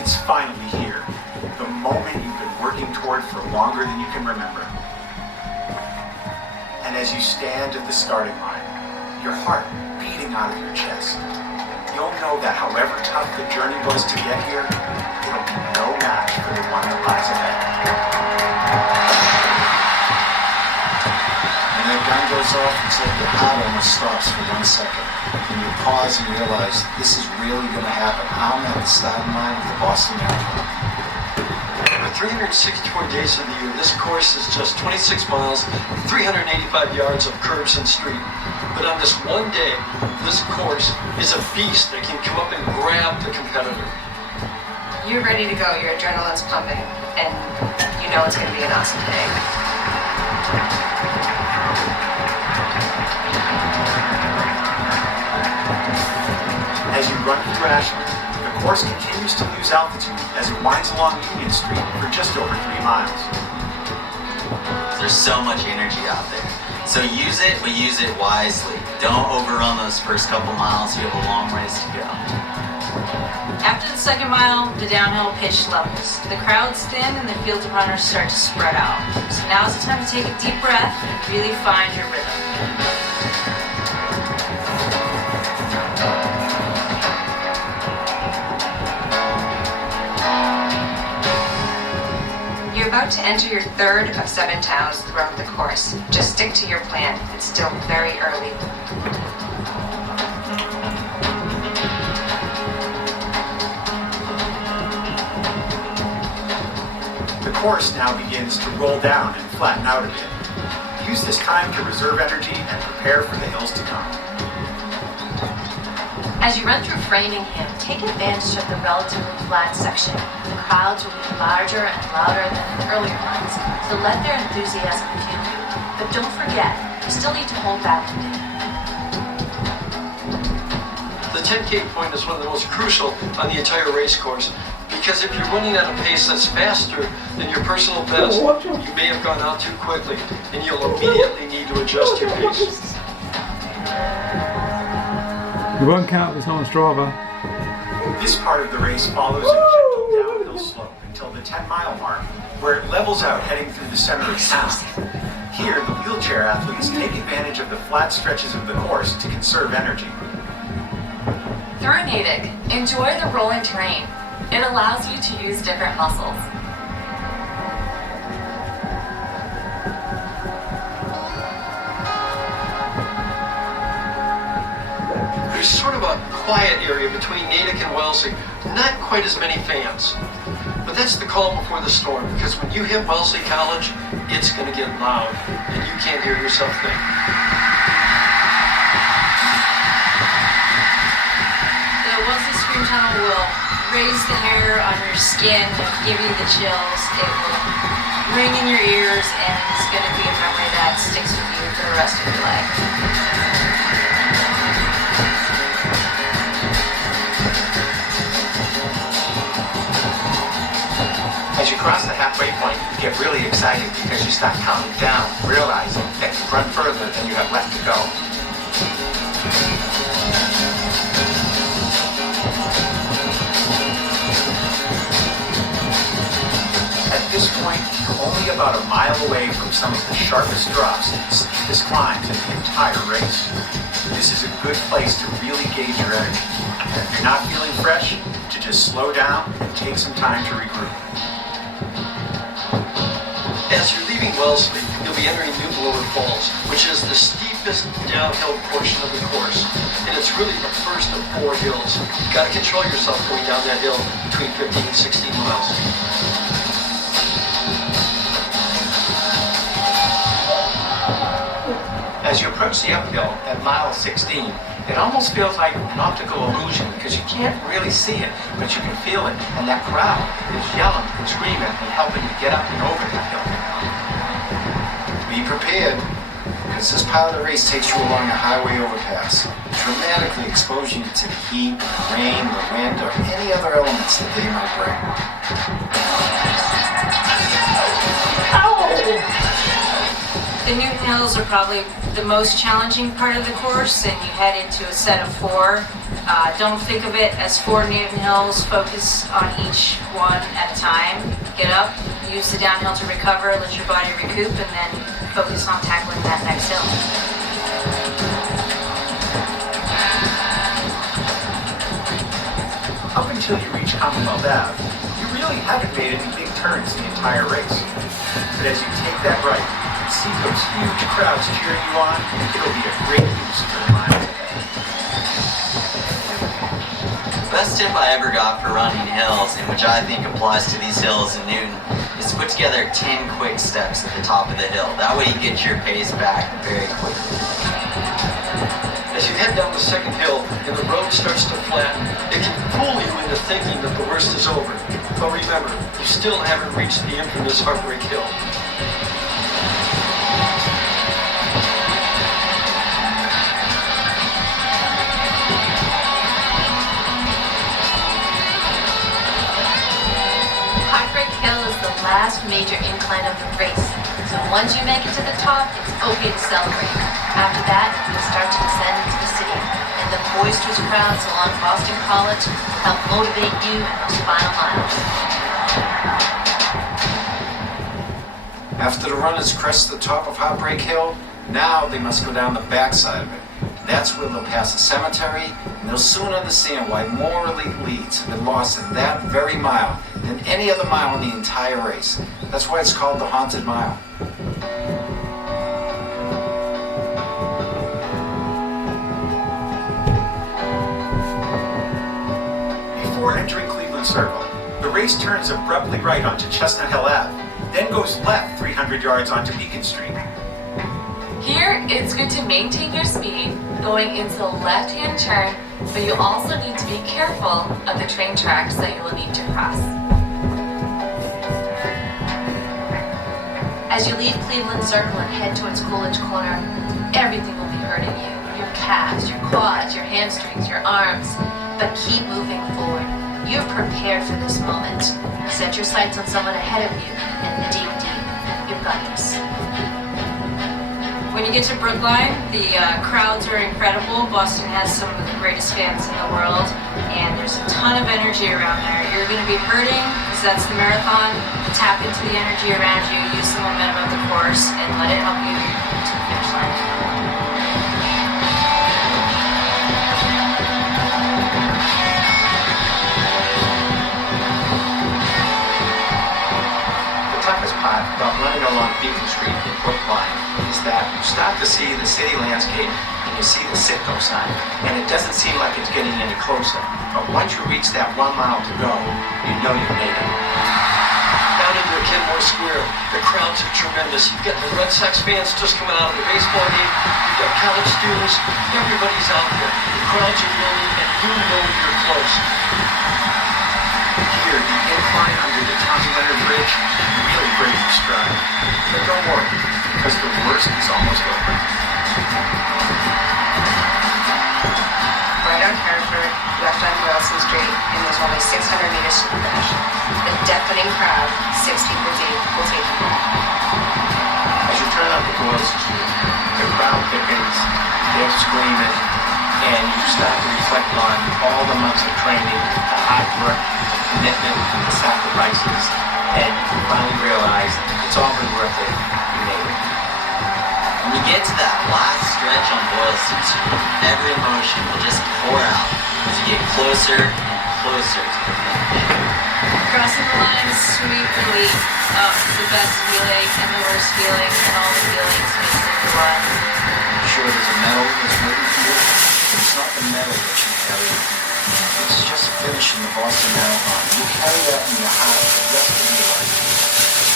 It's finally here, the moment you've been working toward for longer than you can remember. And as you stand at the starting line, your heart beating out of your chest, you'll know that however tough the journey was to get here, it'll be no match for the one that lies ahead. And that gun goes off, it's like your heart almost stops for 1 second. And you pause and realize this is really going to happen. I'm at the starting line of the Boston Marathon. For 364 days of the year, this course is just 26 miles, 385 yards of curves and street. But on this one day, this course is a beast that can come up and grab the competitor. You're ready to go, your adrenaline's pumping, and you know it's going to be an awesome day. As you run through Ashland, the course continues to lose altitude as it winds along Union Street for just over 3 miles. There's so much energy out there. So use it, but use it wisely. Don't overrun those first couple miles. You have a long ways to go. After the second mile, the downhill pitch levels. The crowds thin and the fields of runners start to spread out. So now's the time to take a deep breath and really find your rhythm. You're about to enter your third of 7 towns throughout the course. Just stick to your plan. It's still very early. The course now begins to roll down and flatten out a bit. Use this time to reserve energy and prepare for the hills to come. As you run through Framingham, take advantage of the relatively flat section. The crowds will be larger and louder than in earlier runs, so let their enthusiasm fuel you. But don't forget, you still need to hold back a bit. The 10K point is one of the most crucial on the entire race course, because if you're running at a pace that's faster than your personal best, you may have gone out too quickly, and you'll immediately need to adjust your pace. You won't count if it's not on Strava. This part of the race follows a gentle downhill slope until the 10-mile mark, where it levels out heading through the center of town. Here, the wheelchair athletes take advantage of the flat stretches of the course to conserve energy. Through Natick, enjoy the rolling terrain. It allows you to use different muscles. There's sort of a quiet area between Natick and Wellesley. Not quite as many fans. But that's the calm before the storm, because when you hit Wellesley College, it's going to get loud, and you can't hear yourself think. The Wellesley Scream Tunnel will raise the hair on your skin, give you the chills. It will ring in your ears, and it's going to be a memory that sticks with you for the rest of your life. As you cross the halfway point, you get really excited because you start counting down, realizing that you've run further than you have left to go. At this point, you're only about a mile away from some of the sharpest drops and steepest climbs in the entire race. This is a good place to really gauge your energy. And if you're not feeling fresh, to just slow down and take some time to regroup. As you're leaving Wellesley, you'll be entering New Blower Falls, which is the steepest downhill portion of the course. And it's really the first of 4 hills. You've got to control yourself going down that hill between 15 and 16 miles. As you approach the uphill at mile 16, it almost feels like an optical illusion because you can't really see it, but you can feel it. And that crowd is yelling and screaming and helping you get up and over that hill. Be prepared, because this part of the race takes you along a highway overpass, dramatically exposing you to the heat, the rain, the wind, or any other elements that they might bring. The Newton Hills are probably the most challenging part of the course, and you head into a set of 4. Don't think of it as 4 Newton Hills. Focus on each one at a time. Get up, use the downhill to recover, let your body recoup, and then focus on tackling that next hill. Up until you reach Commonwealth Ave, you really haven't made any big turns the entire race. But as you take that right, see those huge crowds cheering you on, it'll be a great boost for the miles ahead. Best tip I ever got for running hills, and which I think applies to these hills in Newton, is to put together 10 quick steps at the top of the hill. That way you get your pace back very quickly. As you head down the second hill and the road starts to flatten, it can fool you into thinking that the worst is over. But remember, you still haven't reached the infamous Heartbreak Hill. Heartbreak Hill is the last major incline of the race. So once you make it to the top, it's okay to celebrate. After that, you'll start to descend into the city, and the boisterous crowds along Boston College will help motivate you in those final miles. After the runners crest the top of Heartbreak Hill, now they must go down the backside of it. That's where they'll pass a cemetery, and they'll soon understand why more elite leads have been lost in that very mile than any other mile in the entire race. That's why it's called the Haunted Mile. Before entering Cleveland Circle, the race turns abruptly right onto Chestnut Hill Ave, then goes left 300 yards onto Beacon Street. Here, it's good to maintain your speed going into the left-hand turn, but you also need to be careful of the train tracks that you will need to cross. As you leave Cleveland Circle and head towards Coolidge Corner, everything will be hurting you. Your calves, your quads, your hamstrings, your arms. But keep moving forward. You're prepared for this moment. Set your sights on someone ahead of you and dig deep. You've got this. When you get to Brookline, the crowds are incredible. Boston has some of the greatest fans in the world, and there's a ton of energy around there. You're going to be hurting, because that's the marathon. Tap into the energy around you, use the momentum of the course, and let it help you to the finish line. The toughest part about running along Beacon Street in Brookline is that you start to see the city landscape and you see the Citgo sign, and it doesn't seem like it's getting any closer. But once you reach that 1 mile to go, you know you've made it. Down into the Kenmore Square, the crowds are tremendous. You've got the Red Sox fans just coming out of the baseball game. You've got college students. Everybody's out there. The crowds are building, and you know you're close. Here, the incline under the Tommy Leonard Bridge really breaks your stride. But don't worry, because the worst is almost over. Right on Hereford, left on Boylston Street, and there's only 600 meters to the finish. The deafening crowd, 6 people deep, will take you home. As you turn onto Boylston Street, the crowd thickens, they're screaming, and you start to reflect on all the months of training, the hard work, the commitment, the sacrifices, and you finally realize it's all been worth it. You made it. When you get to that last stretch on Boylston Street, every emotion will just pour out as you get closer and closer to the finish. Crossing the line is sweet relief of the best feeling and the worst feeling and all the feelings mixed into one. I'm sure there's a medal that's waiting for you, but it's not the medal that you carry with you. It's just finishing the Boston Marathon. You carry that in your heart for the rest of your life.